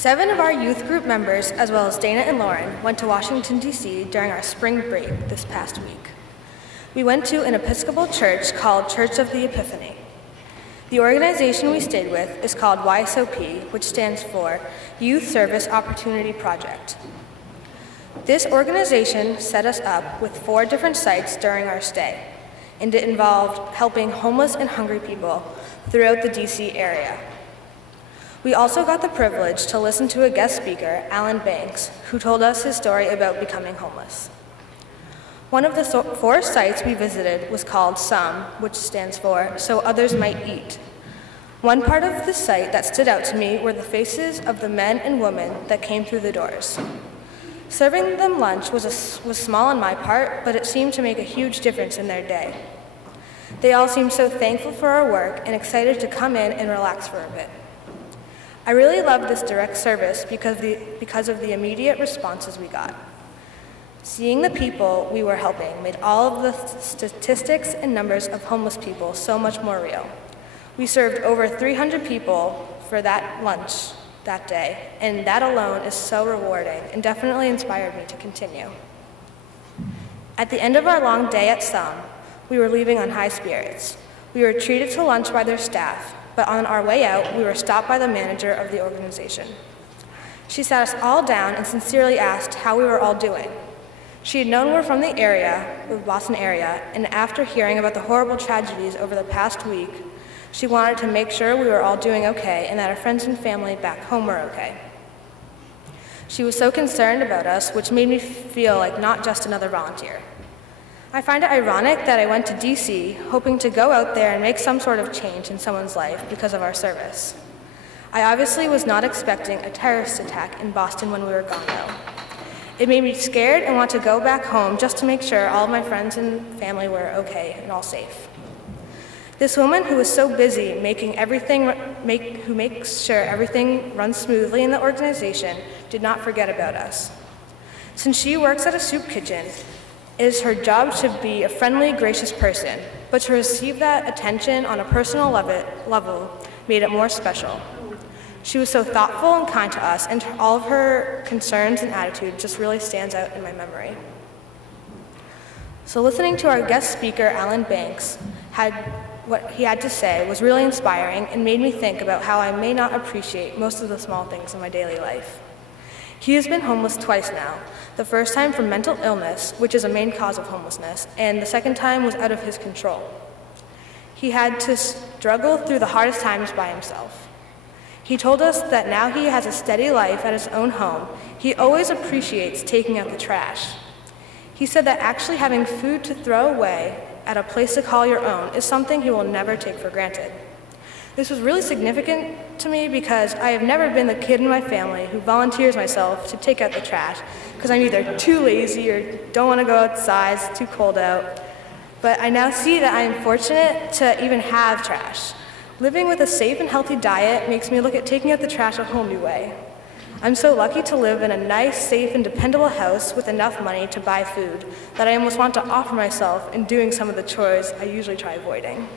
7 of our youth group members, as well as Dana and Lauren, went to Washington, D.C. during our spring break this past week. We went to an Episcopal church called Church of the Epiphany. The organization we stayed with is called YSOP, which stands for Youth Service Opportunity Project. This organization set us up with 4 different sites during our stay, and it involved helping homeless and hungry people throughout the D.C. area. We also got the privilege to listen to a guest speaker, Alan Banks, who told us his story about becoming homeless. One of the 4 sites we visited was called SOME, which stands for So Others Might Eat. One part of the site that stood out to me were the faces of the men and women that came through the doors. Serving them lunch was small on my part, but it seemed to make a huge difference in their day. They all seemed so thankful for our work and excited to come in and relax for a bit. I really loved this direct service because of the immediate responses we got. Seeing the people we were helping made all of the statistics and numbers of homeless people so much more real. We served over 300 people for that lunch that day, and that alone is so rewarding and definitely inspired me to continue. At the end of our long day at SOME, we were leaving on high spirits. We were treated to lunch by their staff, but on our way out, we were stopped by the manager of the organization. She sat us all down and sincerely asked how we were all doing. She had known we were from the Boston area, and after hearing about the horrible tragedies over the past week, she wanted to make sure we were all doing okay and that our friends and family back home were okay. She was so concerned about us, which made me feel like not just another volunteer. I find it ironic that I went to DC hoping to go out there and make some sort of change in someone's life because of our service. I obviously was not expecting a terrorist attack in Boston when we were gone though. It made me scared and want to go back home just to make sure all of my friends and family were okay and all safe. This woman who was so busy who makes sure everything runs smoothly in the organization did not forget about us. Since she works at a soup kitchen, it is her job to be a friendly, gracious person, but to receive that attention on a personal level made it more special. She was so thoughtful and kind to us, and all of her concerns and attitude just really stands out in my memory. So listening to our guest speaker, Alan Banks, what he had to say was really inspiring and made me think about how I may not appreciate most of the small things in my daily life. He has been homeless twice now, the first time from mental illness, which is a main cause of homelessness, and the second time was out of his control. He had to struggle through the hardest times by himself. He told us that now he has a steady life at his own home, he always appreciates taking out the trash. He said that actually having food to throw away at a place to call your own is something he will never take for granted. This was really significant to me because I have never been the kid in my family who volunteers myself to take out the trash because I'm either too lazy or don't want to go outside, it's too cold out. But I now see that I am fortunate to even have trash. Living with a safe and healthy diet makes me look at taking out the trash a whole new way. I'm so lucky to live in a nice, safe, and dependable house with enough money to buy food that I almost want to offer myself in doing some of the chores I usually try avoiding.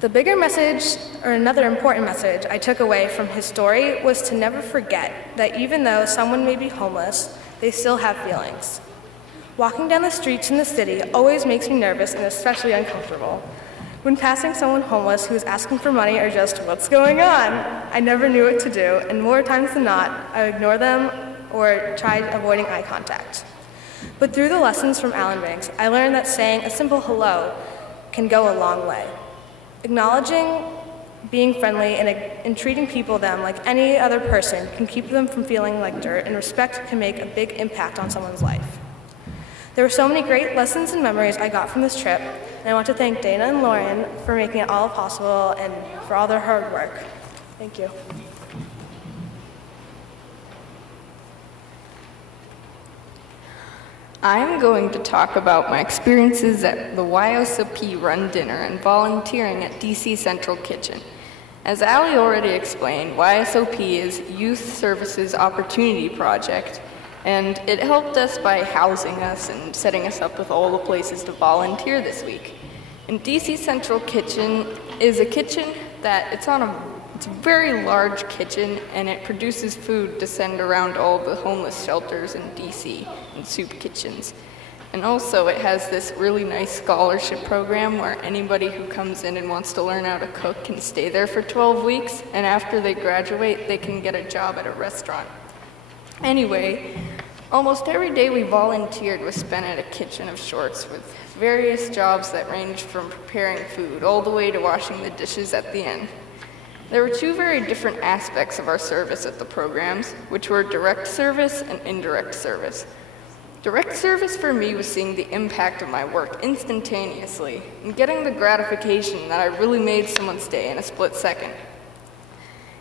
The bigger message, or another important message I took away from his story was to never forget that even though someone may be homeless, they still have feelings. Walking down the streets in the city always makes me nervous and especially uncomfortable. When passing someone homeless who is asking for money or just, what's going on? I never knew what to do, and more times than not, I would ignore them or try avoiding eye contact. But through the lessons from Alan Banks, I learned that saying a simple hello can go a long way. Acknowledging, being friendly, and treating people them like any other person can keep them from feeling like dirt, and respect can make a big impact on someone's life. There were so many great lessons and memories I got from this trip, and I want to thank Dana and Lauren for making it all possible and for all their hard work. Thank you. I'm going to talk about my experiences at the YSOP Run Dinner and volunteering at DC Central Kitchen. As Allie already explained, YSOP is Youth Services Opportunity Project, and it helped us by housing us and setting us up with all the places to volunteer this week. And DC Central Kitchen is a kitchen that it's on a It's a very large kitchen, and it produces food to send around all the homeless shelters in DC and soup kitchens. And also it has this really nice scholarship program where anybody who comes in and wants to learn how to cook can stay there for 12 weeks, and after they graduate, they can get a job at a restaurant. Anyway, almost every day we volunteered was spent at a kitchen of sorts with various jobs that ranged from preparing food all the way to washing the dishes at the end. There were two very different aspects of our service at the programs, which were direct service and indirect service. Direct service for me was seeing the impact of my work instantaneously and getting the gratification that I really made someone's day in a split second.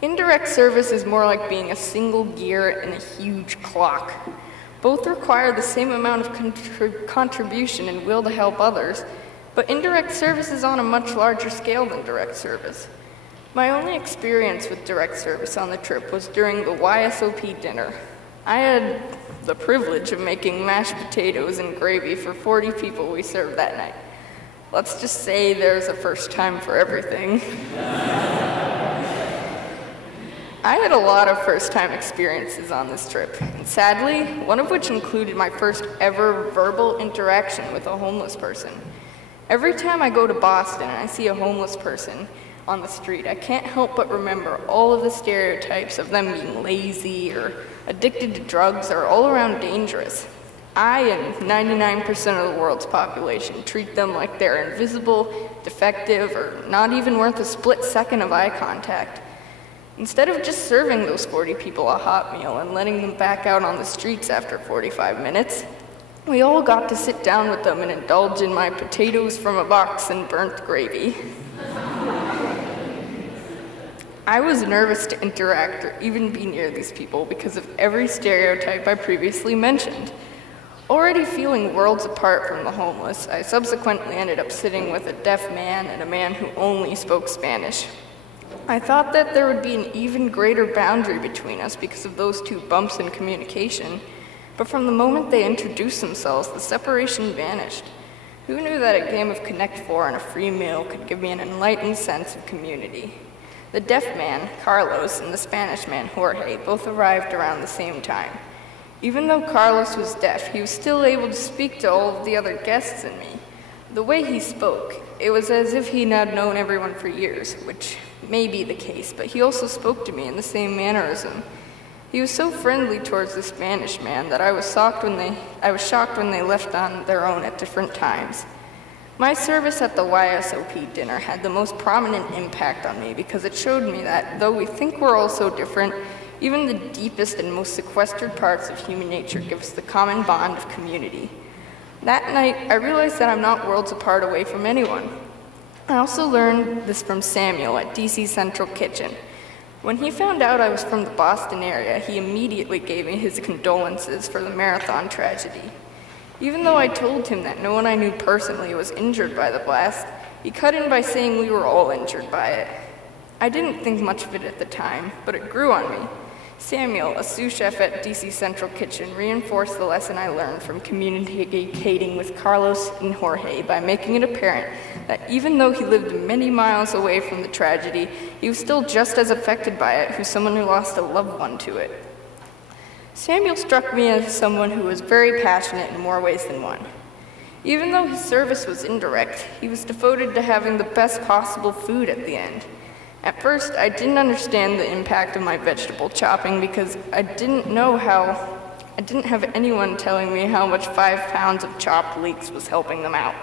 Indirect service is more like being a single gear in a huge clock. Both require the same amount of contribution and will to help others, but indirect service is on a much larger scale than direct service. My only experience with direct service on the trip was during the YSOP dinner. I had the privilege of making mashed potatoes and gravy for 40 people we served that night. Let's just say there's a first time for everything. I had a lot of first-time experiences on this trip, and sadly, one of which included my first ever verbal interaction with a homeless person. Every time I go to Boston and I see a homeless person on the street, I can't help but remember all of the stereotypes of them being lazy or addicted to drugs or all around dangerous. I and 99% of the world's population treat them like they're invisible, defective, or not even worth a split second of eye contact. Instead of just serving those 40 people a hot meal and letting them back out on the streets after 45 minutes, we all got to sit down with them and indulge in my potatoes from a box and burnt gravy. I was nervous to interact or even be near these people because of every stereotype I previously mentioned. Already feeling worlds apart from the homeless, I subsequently ended up sitting with a deaf man and a man who only spoke Spanish. I thought that there would be an even greater boundary between us because of those two bumps in communication, but from the moment they introduced themselves, the separation vanished. Who knew that a game of Connect Four and a free meal could give me an enlightened sense of community? The deaf man, Carlos, and the Spanish man, Jorge, both arrived around the same time. Even though Carlos was deaf, he was still able to speak to all of the other guests and me. The way he spoke, it was as if he had known everyone for years, which may be the case, but he also spoke to me in the same mannerism. He was so friendly towards the Spanish man that I was shocked when they left on their own at different times. My service at the YSOP dinner had the most prominent impact on me because it showed me that, though we think we're all so different, even the deepest and most sequestered parts of human nature give us the common bond of community. That night, I realized that I'm not worlds apart away from anyone. I also learned this from Samuel at DC Central Kitchen. When he found out I was from the Boston area, he immediately gave me his condolences for the marathon tragedy. Even though I told him that no one I knew personally was injured by the blast, he cut in by saying we were all injured by it. I didn't think much of it at the time, but it grew on me. Samuel, a sous chef at DC Central Kitchen, reinforced the lesson I learned from communicating with Carlos and Jorge by making it apparent that even though he lived many miles away from the tragedy, he was still just as affected by it as someone who lost a loved one to it. Samuel struck me as someone who was very passionate in more ways than one. Even though his service was indirect, he was devoted to having the best possible food at the end. At first, I didn't understand the impact of my vegetable chopping because I didn't have anyone telling me how much 5 pounds of chopped leeks was helping them out.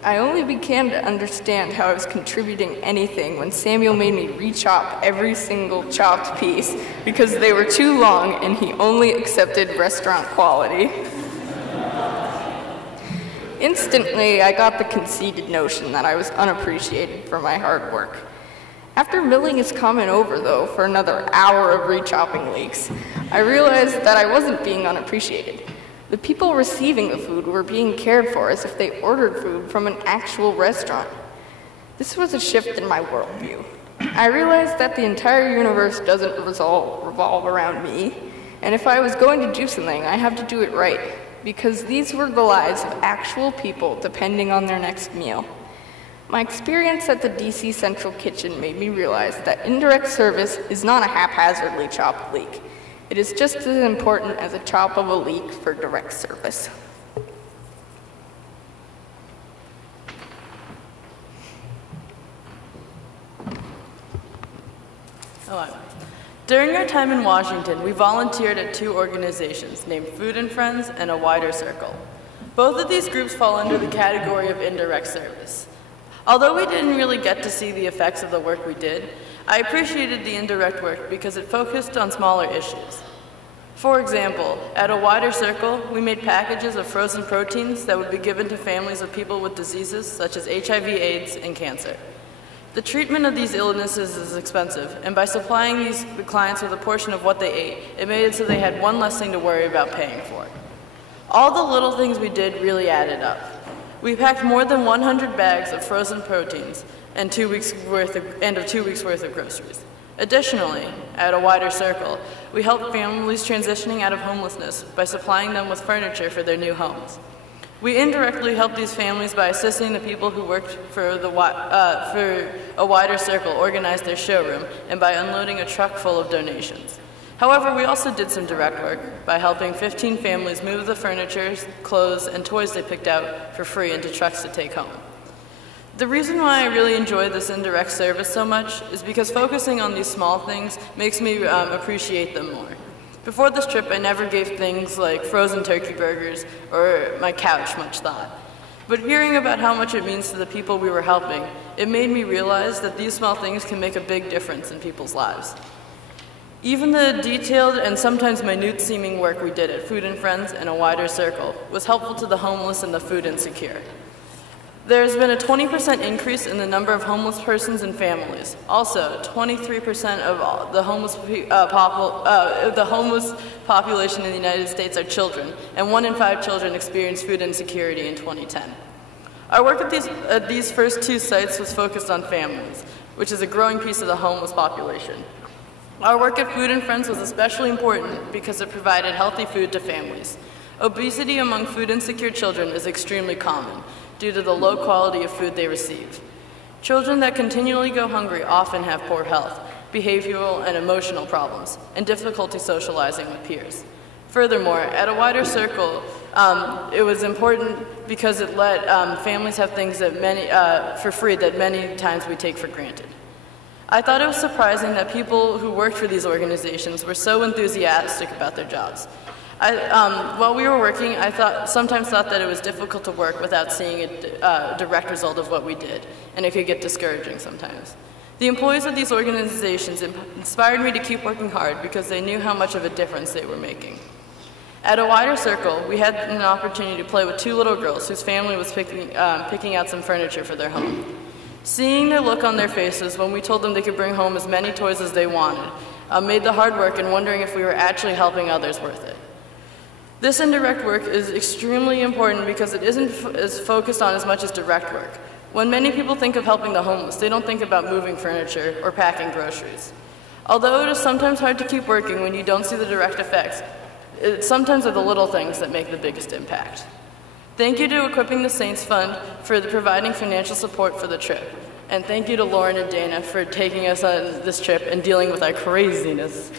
I only began to understand how I was contributing anything when Samuel made me re-chop every single chopped piece because they were too long and he only accepted restaurant quality. Instantly, I got the conceited notion that I was unappreciated for my hard work. After milling his comment over, though, for another hour of re-chopping leeks, I realized that I wasn't being unappreciated. The people receiving the food were being cared for as if they ordered food from an actual restaurant. This was a shift in my worldview. I realized that the entire universe doesn't revolve around me, and if I was going to do something, I have to do it right, because these were the lives of actual people depending on their next meal. My experience at the DC Central Kitchen made me realize that indirect service is not a haphazardly chopped leek. It is just as important as a chop of a leek for direct service. Hello. During our time in Washington, we volunteered at 2 organizations named Food and Friends and A Wider Circle. Both of these groups fall under the category of indirect service. Although we didn't really get to see the effects of the work we did, I appreciated the indirect work because it focused on smaller issues. For example, at A Wider Circle, we made packages of frozen proteins that would be given to families of people with diseases such as HIV/AIDS and cancer. The treatment of these illnesses is expensive, and by supplying these clients with a portion of what they ate, it made it so they had one less thing to worry about paying for. All the little things we did really added up. We packed more than 100 bags of frozen proteins and 2 weeks' worth of groceries. Additionally, at A Wider Circle, we helped families transitioning out of homelessness by supplying them with furniture for their new homes. We indirectly helped these families by assisting the people who worked for A Wider Circle organize their showroom and by unloading a truck full of donations. However, we also did some direct work by helping 15 families move the furniture, clothes, and toys they picked out for free into trucks to take home. The reason why I really enjoy this indirect service so much is because focusing on these small things makes me appreciate them more. Before this trip, I never gave things like frozen turkey burgers or my couch much thought. But hearing about how much it means to the people we were helping, it made me realize that these small things can make a big difference in people's lives. Even the detailed and sometimes minute-seeming work we did at Food and Friends and A Wider Circle was helpful to the homeless and the food insecure. There's been a 20% increase in the number of homeless persons and families. Also, 23% of the homeless population in the United States are children, and 1 in 5 children experienced food insecurity in 2010. Our work at these first 2 sites was focused on families, which is a growing piece of the homeless population. Our work at Food and Friends was especially important because it provided healthy food to families. Obesity among food insecure children is extremely common due to the low quality of food they receive. Children that continually go hungry often have poor health, behavioral and emotional problems, and difficulty socializing with peers. Furthermore, at A Wider Circle, it was important because it let families have things that for free that many times we take for granted. I thought it was surprising that people who worked for these organizations were so enthusiastic about their jobs. While we were working, I sometimes thought that it was difficult to work without seeing a direct result of what we did, and it could get discouraging sometimes. The employees of these organizations inspired me to keep working hard because they knew how much of a difference they were making. At A Wider Circle, we had an opportunity to play with 2 little girls whose family was picking out some furniture for their home. Seeing the look on their faces when we told them they could bring home as many toys as they wanted made the hard work and wondering if we were actually helping others worth it. This indirect work is extremely important because it isn't as focused on as much as direct work. When many people think of helping the homeless, they don't think about moving furniture or packing groceries. Although it is sometimes hard to keep working when you don't see the direct effects, it sometimes are the little things that make the biggest impact. Thank you to Equipping the Saints Fund for providing financial support for the trip. And thank you to Lauren and Dana for taking us on this trip and dealing with our craziness.